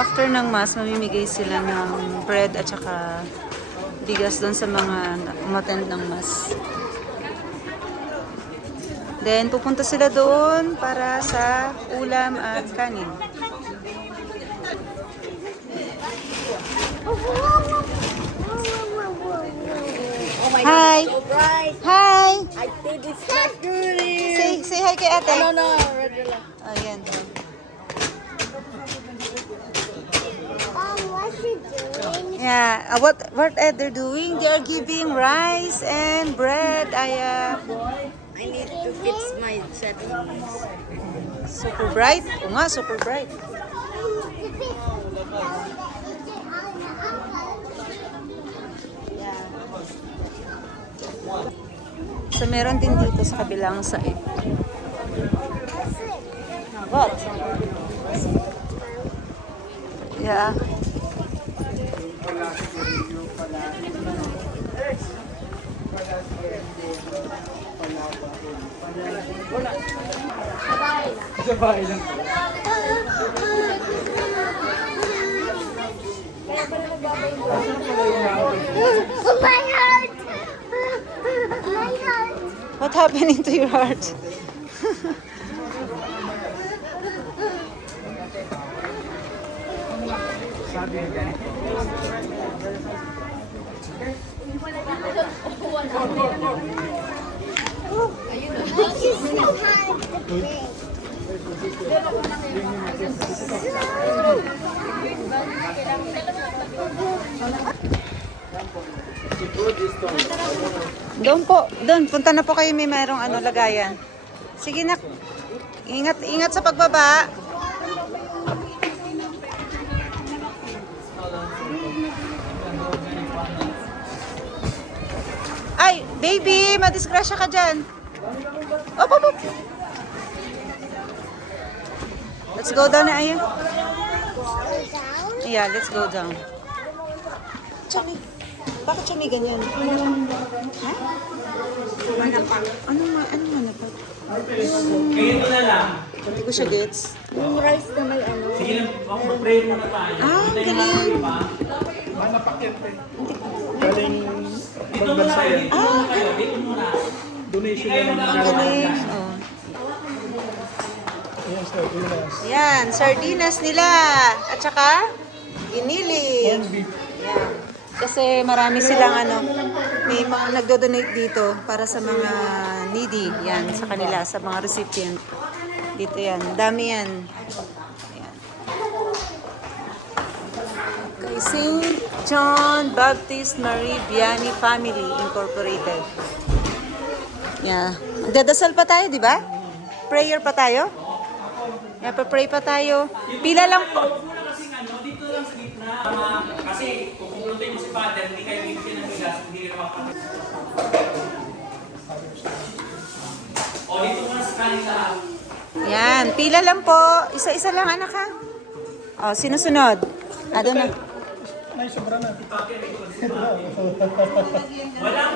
after ng mass, mamimigay sila ng bread at saka bigas doon sa mga umattend ng mass. Then, pupunta sila doon para sa ulam at kanin. Oh my Hi! God, so bright. Hi! I think it's Mercury. Say hi kay ate. No, regular. Ayan. What's he doing? Yeah, what they're doing? They are giving rice and bread. Aya. I need to fix my settings. Super bright. Oo nga, super bright. So, meron din dito sa kabilang side. What? Yeah. Sabay lang. Oh, my heart! My heart! What happened to your heart? Doon po, doon. Punta na po kayo, may mayroong lagayan. Sige na. Ingat sa pagbaba. Ay, baby, madisgrasya ka dyan. Op. Let's go down na, ayun. Yeah, let's go down. Chami, bakit Chami ganyan? Ha? Manapak. Ano manapak? Ganito na lang. Hindi ko siya gets. Yung rice na may ano. Sige lang, mag-pray muna tayo. Ah, galing. Galing Dito muna kayo, dito muna. donation na lang. Galing. Oh. Yes, sardinas. Yan, sardinas nila. At saka, ginili. Corned beef. Yan. Kasi marami silang may mga nagdo-donate dito para sa mga needy. Yan, sa kanila, sa mga recipient. Dito yan. Dami yan. Yan. Kay St. John Baptist Marie Vianney Family Incorporated. Yeah. Magdadasal pa tayo, di ba? Prayer pa tayo? Yeah, pa-pray pa tayo. Pila lang po. Dito lang sa gitna. Kasi kung pupuntahin mo si Father, hindi kayo bibigyan ng bigas, hindi rin makakapit. O, dito muna sa kanin lahat. Yan, pila lang po. Isa-isa lang, anak ha. O, sinusunod. Doon na. Ay, sobra na. Wala